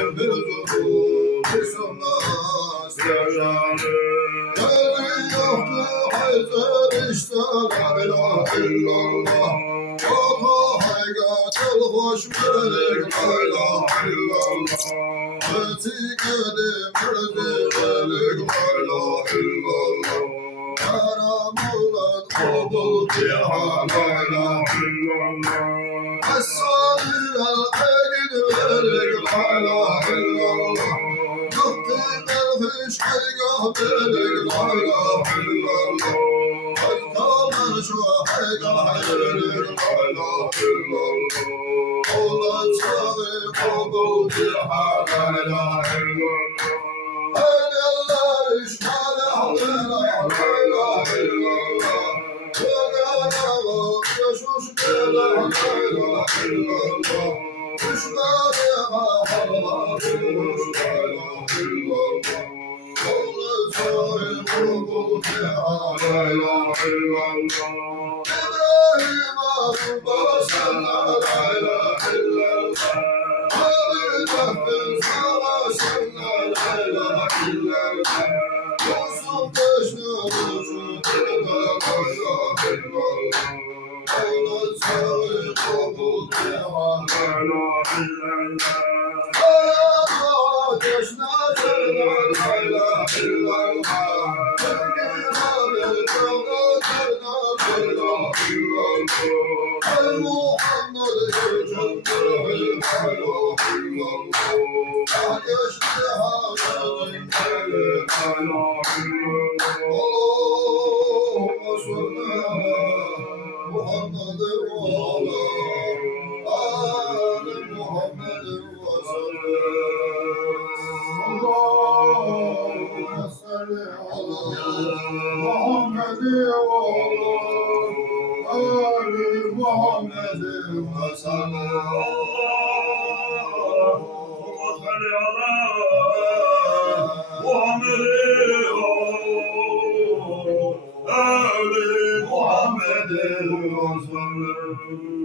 bir zuhur bir sönmez tecanı. Gözün yoktu hayzer işte la ilahe illallah. Oku haygatıl hoş melek la ilahe illallah. Ötik edim rüzgâlik la ilahe illallah. Karamulat kabul cihan la ilahe illallah. Es-salir el-qeyd velik la ilahe illallah. Gıttın el-hış kaygah velik la ilahe illallah. Kalkalar şu haygah velik la ilahe illallah. Ola çağı kabul cihan la ilahe illallah. Eyleller işmalah la ilahe illallah. Yaganalar yaşuş la ilahe illallah. Düşmanıma Allah kuş la ilahe illallah. Ola çağı kabul cihan la ilahe illallah. İbrahim ağabey başına la ilahe illallah. Abi Mahmud savaşına la ilahe illallah. Yusuf Beşnavuş'un la ilahe illallah. Ola çağı kabul cihan la ilahe illallah. Ayağına geçne la ilahe illallah. Cengiz abi yoluna la ilahe illallah. Ey Muhammed yücüm la ilahe illallah. Ya geçti haberin la ilahe illallah. Allahümme salli ala Muhammed ve ala Ali Muhammed ve sallam. Allahümme salli ala Muhammed ve ala Ali Muhammed ve sallam. Ali Muhammed ve sallam.